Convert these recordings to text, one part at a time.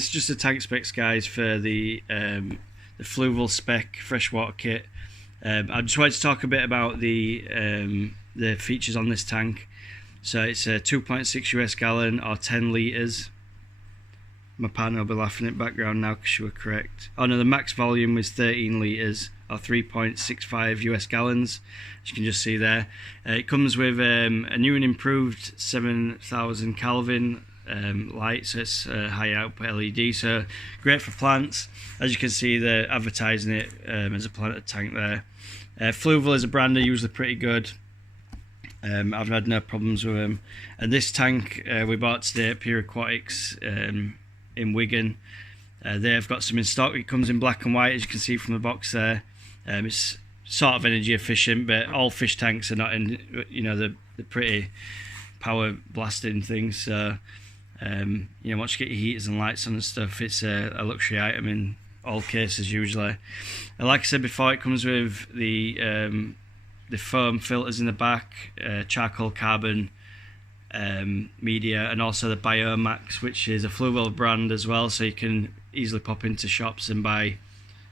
this is just the tank specs, guys, for the Fluval Spec freshwater kit. I just wanted to talk a bit about the features on this tank. So it's a 2.6 US gallon or 10 litres. My partner will be laughing in the background now because you were correct. Oh no, the max volume was 13 litres or 3.65 US gallons, as you can just see there. It comes with a new and improved 7000 Kelvin light, so it's a high output LED, so great for plants. As you can see, they're advertising it as a planted tank there. Fluval is a brand they're usually pretty good. I've had no problems with them. And this tank we bought today at Pure Aquatics in Wigan. They've got some in stock. It comes in black and white, as you can see from the box there. It's sort of energy efficient, but all fish tanks are not in, you know, the pretty power blasting things. So you know, once you get your heaters and lights on and stuff, it's a luxury item in all cases usually. And like I said before, it comes with the foam filters in the back, charcoal carbon media, and also the Biomax, which is a Fluval brand as well, so you can easily pop into shops and buy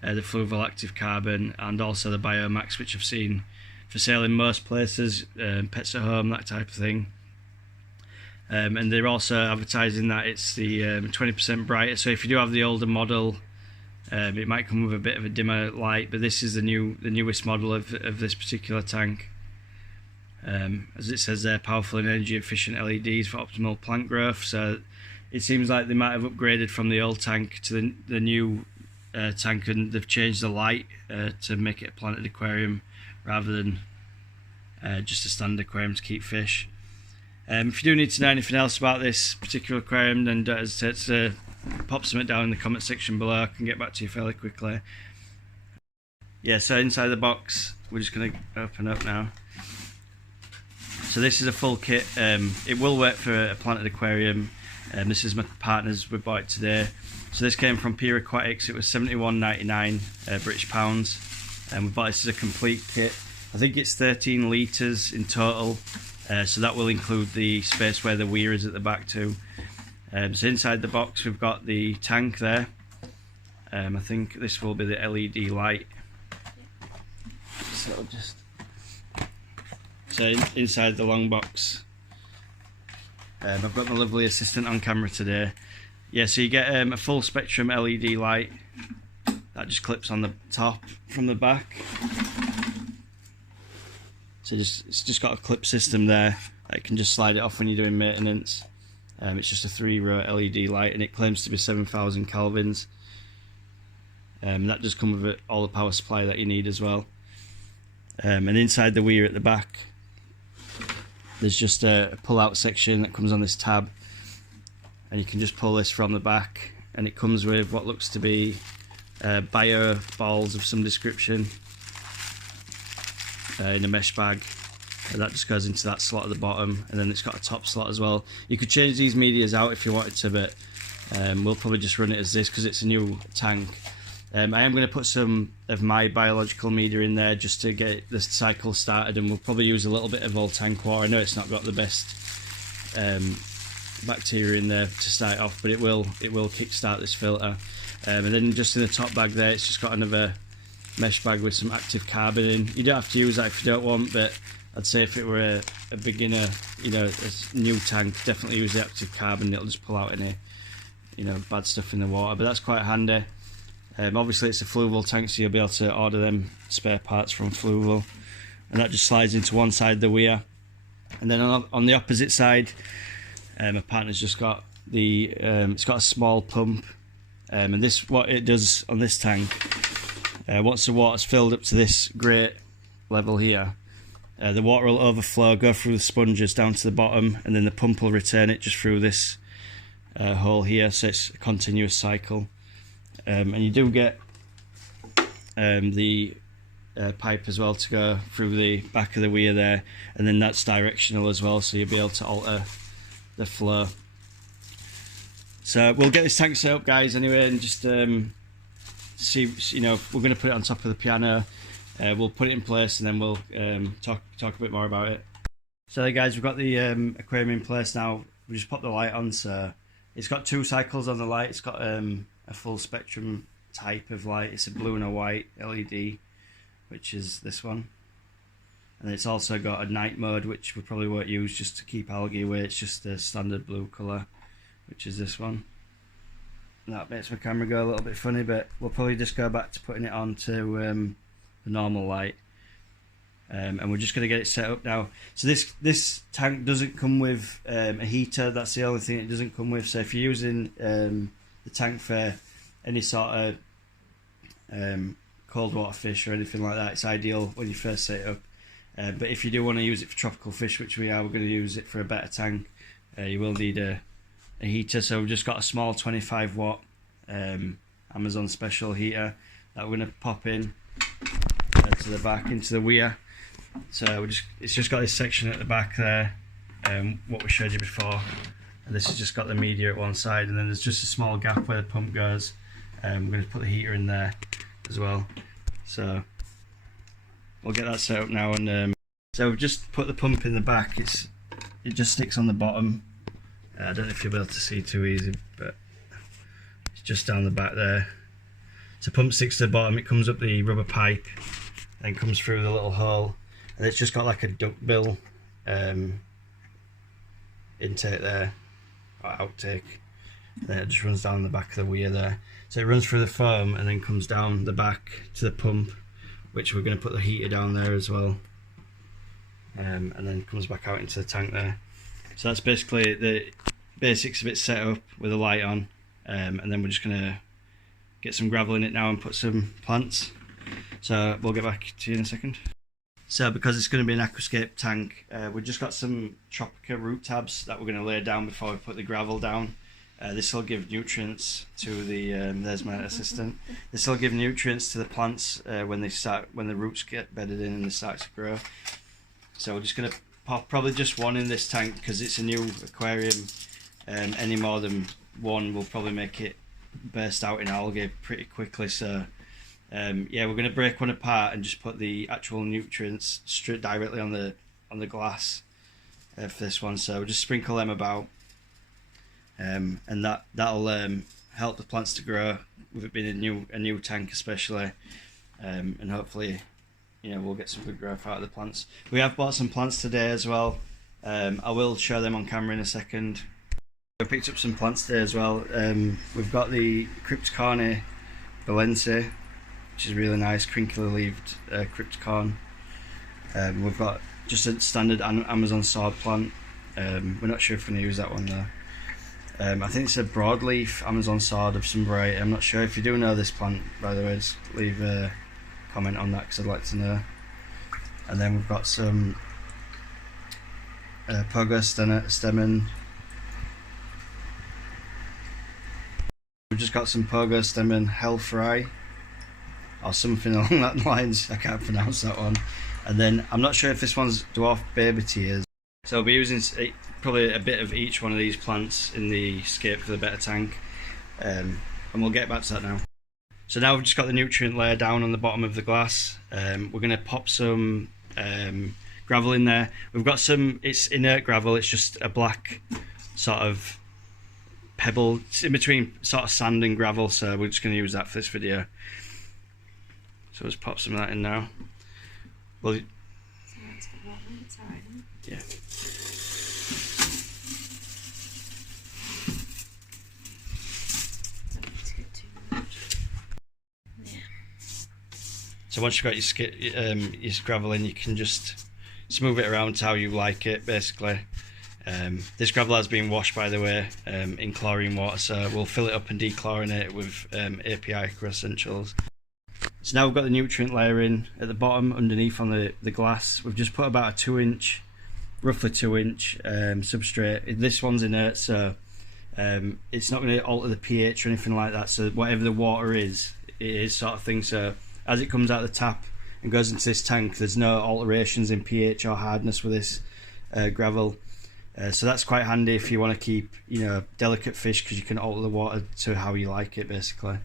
the Fluval active carbon and also the Biomax, which I've seen for sale in most places, Pets at Home, that type of thing. And they're also advertising that it's the 20% brighter, so if you do have the older model, it might come with a bit of a dimmer light, but this is the newest model of this particular tank. As it says there, powerful and energy efficient LEDs for optimal plant growth. So it seems like they might have upgraded from the old tank to the new tank, and they've changed the light to make it a planted aquarium rather than just a standard aquarium to keep fish. If you do need to know anything else about this particular aquarium, then don't hesitate to pop something down in the comment section below. I can get back to you fairly quickly. Yeah, so inside the box, we're just going to open up now. So this is a full kit. It will work for a planted aquarium. This is my partner's, we bought it today. So this came from Pure Aquatics. It was £71.99 British pounds, and we bought this as a complete kit. I think it's 13 litres in total, so that will include the space where the weir is at the back too. So inside the box we've got the tank there. I think this will be the LED light. So inside the long box, I've got my lovely assistant on camera today. Yeah, so you get a full spectrum LED light that just clips on the top from the back. So it's just got a clip system there that you can just slide it off when you're doing maintenance. It's just a 3-row LED light, and it claims to be 7000 Kelvins. That does come with all the power supply that you need as well. And inside the weir at the back, there's just a pull-out section that comes on this tab, and you can just pull this from the back, and it comes with what looks to be bio balls of some description in a mesh bag. And that just goes into that slot at the bottom, and then it's got a top slot as well. You could change these medias out if you wanted to, but we'll probably just run it as this because it's a new tank. I am going to put some of my biological media in there just to get the cycle started, and we'll probably use a little bit of old tank water. I know it's not got the best bacteria in there to start off, but it will kick-start this filter. And then just in the top bag there, it's just got another mesh bag with some active carbon in. You don't have to use that if you don't want, but I'd say if it were a beginner, you know, a new tank, definitely use the active carbon. It'll just pull out any, you know, bad stuff in the water, but that's quite handy. Obviously it's a Fluval tank, so you'll be able to order them spare parts from Fluval, and that just slides into one side of the weir. And then on the opposite side, my partner's just got the it's got a small pump, and this, what it does on this tank, once the water's filled up to this great level here, the water will overflow, go through the sponges down to the bottom, and then the pump will return it just through this hole here, so it's a continuous cycle. And you do get the pipe as well to go through the back of the weir there, and then that's directional as well, so you'll be able to alter the flow. So we'll get this tank set up, guys, anyway, and just see, you know, we're going to put it on top of the piano. We'll put it in place, and then we'll talk a bit more about it. So there, guys, we've got the aquarium in place now. We just pop the light on, so It's got 2 cycles on the light. It's got a full spectrum type of light. It's a blue and a white LED, which is this one. And it's also got a night mode, which we probably won't use just to keep algae away. It's just a standard blue colour, which is this one. And that makes my camera go a little bit funny, but we'll probably just go back to putting it on to the normal light. And we're just going to get it set up now. So this tank doesn't come with a heater. That's the only thing it doesn't come with. So if you're using the tank for any sort of cold water fish or anything like that, it's ideal when you first set it up. But if you do want to use it for tropical fish, which we're going to use it for a Betta tank, you will need a heater. So we've just got a small 25 watt Amazon special heater that we're going to pop in to the back into the weir. So it's just got this section at the back there, what we showed you before, and this has just got the media at one side, and then there's just a small gap where the pump goes. We're going to put the heater in there as well. So we'll get that set up now, and so we've just put the pump in the back. It just sticks on the bottom. I don't know if you'll be able to see too easy, but it's just down the back there. So pump sticks to the bottom, it comes up the rubber pipe, then comes through the little hole, and it's just got like a duckbill intake there, or outtake. Then it just runs down the back of the weir there. So it runs through the foam and then comes down the back to the pump, which we're going to put the heater down there as well, and then comes back out into the tank there. So that's basically the basics of it set up with a light on, and then we're just going to get some gravel in it now and put some plants. So we'll get back to you in a second. So because it's going to be an Aquascape tank, we've just got some Tropica root tabs that we're going to lay down before we put the gravel down. This will give nutrients to the, there's my assistant, this will give nutrients to the plants when the roots get bedded in and they start to grow. So we're just going to pop probably just one in this tank because it's a new aquarium. Any more than one will probably make it burst out in algae pretty quickly. So yeah, we're going to break one apart and just put the actual nutrients straight directly on the glass for this one. So we'll just sprinkle them about, and that'll help the plants to grow with it being a new tank especially, and hopefully, you know, we'll get some good growth out of the plants. We have bought some plants today as well. I will show them on camera in a second. I picked up some plants today as well. We've got the Cryptocorne Valense, which is really nice, crinkly leaved cryptocorn. We've got just a standard Amazon sword plant. We're not sure if we're going to use that one though. I think it's a broadleaf Amazon sword of some variety. I'm not sure. If you do know this plant, by the way, just leave a comment on that because I'd like to know. And then we've got some Pogo Stemmen. We've just got some Pogo Stemmen Hellfry, or something along that lines. I can't pronounce that one. And then I'm not sure if this one's dwarf baby tears. So we'll be using probably a bit of each one of these plants in the scape for the Betta tank, and we'll get back to that now. So now we've just got the nutrient layer down on the bottom of the glass. We're going to pop some gravel in there. We've got some, it's inert gravel, it's just a black sort of pebble, it's in between sort of sand and gravel, so we're just going to use that for this video. So let's pop some of that in now. Well, yeah. So once you've got your gravel in, you can just smooth it around to how you like it, basically. This gravel has been washed, by the way, in chlorine water, so we'll fill it up and dechlorinate it with API Aqua Essentials. So now we've got the nutrient layer in at the bottom, underneath on the glass. We've just put about a 2-inch, roughly 2-inch substrate. This one's inert, so it's not going to alter the pH or anything like that. So whatever the water is, it is sort of thing. So as it comes out of the tap and goes into this tank, there's no alterations in pH or hardness with this gravel. So that's quite handy if you want to keep, you know, delicate fish, because you can alter the water to how you like it, basically.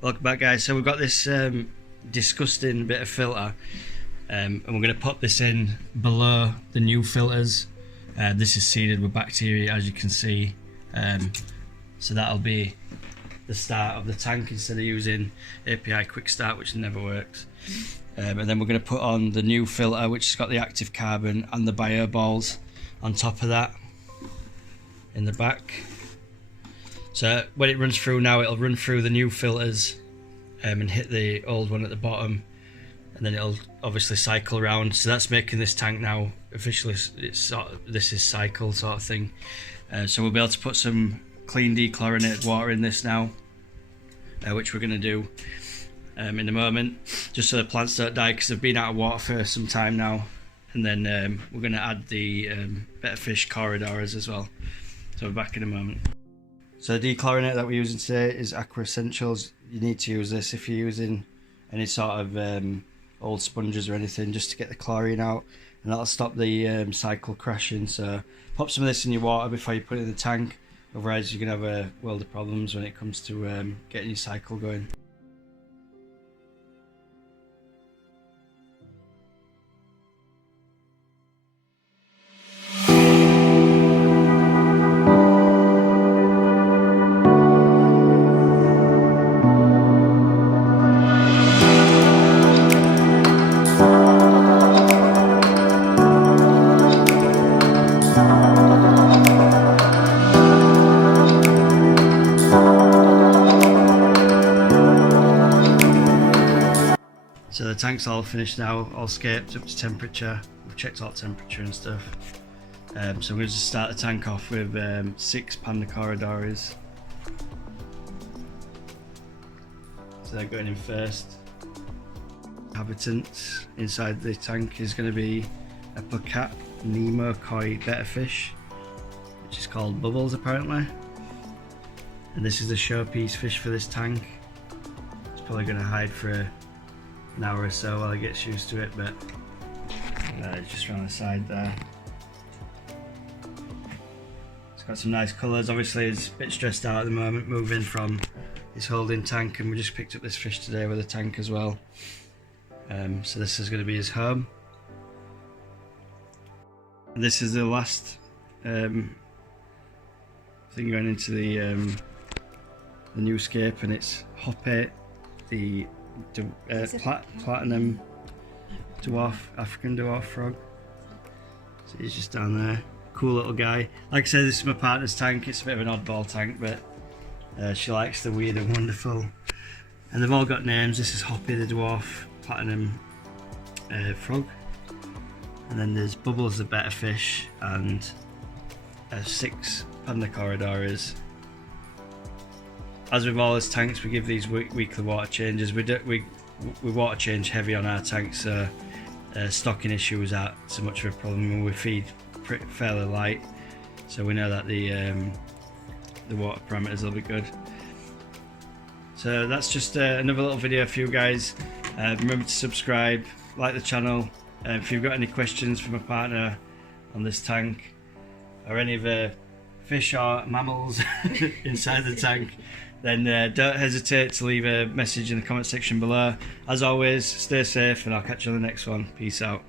Welcome back, guys. So we've got this disgusting bit of filter, and we're going to put this in below the new filters. This is seeded with bacteria, as you can see, so that'll be the start of the tank instead of using API Quick Start, which never works. And then we're going to put on the new filter, which has got the active carbon and the bio balls on top of that in the back. So when it runs through now, it'll run through the new filters and hit the old one at the bottom, and then it'll obviously cycle around. So that's making this tank now officially, this is cycle sort of thing. So we'll be able to put some clean dechlorinated water in this now, which we're going to do in a moment, just so the plants don't die, because they've been out of water for some time now. And then we're going to add the Betta fish corridors as well. So we're back in a moment. So the dechlorinator that we're using today is Aqua Essentials. You need to use this if you're using any sort of old sponges or anything, just to get the chlorine out, and that'll stop the cycle crashing. So pop some of this in your water before you put it in the tank, otherwise you're going to have a world of problems when it comes to getting your cycle going. So the tank's all finished now, all scaped up to temperature. We've checked all temperature and stuff. So I'm going to just start the tank off with 6 Panda corridors. So they're going in first. Habitant inside the tank is going to be a Placat Nemo Koi Betta fish, which is called Bubbles apparently. And this is the showpiece fish for this tank. It's probably going to hide for an hour or so while it gets used to it, but it's just around the side there. It's got some nice colours. Obviously it's a bit stressed out at the moment, moving from his holding tank, and we just picked up this fish today with a tank as well. So this is going to be his home. And this is the last thing going into the new scape, and it's Hoppe, the platinum dwarf, African dwarf frog. So he's just down there. Cool little guy. Like I said, this is my partner's tank. It's a bit of an oddball tank, but she likes the weird and wonderful. And they've all got names. This is Hoppe the dwarf platinum frog. And then there's Bubbles the Betta fish, and 6 Panda corridors. As with all his tanks, we give these weekly water changes. We water change heavy on our tanks, so stocking issues aren't so much of a problem. We feed fairly light, so we know that the water parameters will be good. So that's just another little video for you guys. Remember to subscribe, like the channel. If you've got any questions for my partner on this tank, or any of the fish or mammals inside the tank, then don't hesitate to leave a message in the comment section below. As always, stay safe, and I'll catch you on the next one. Peace out.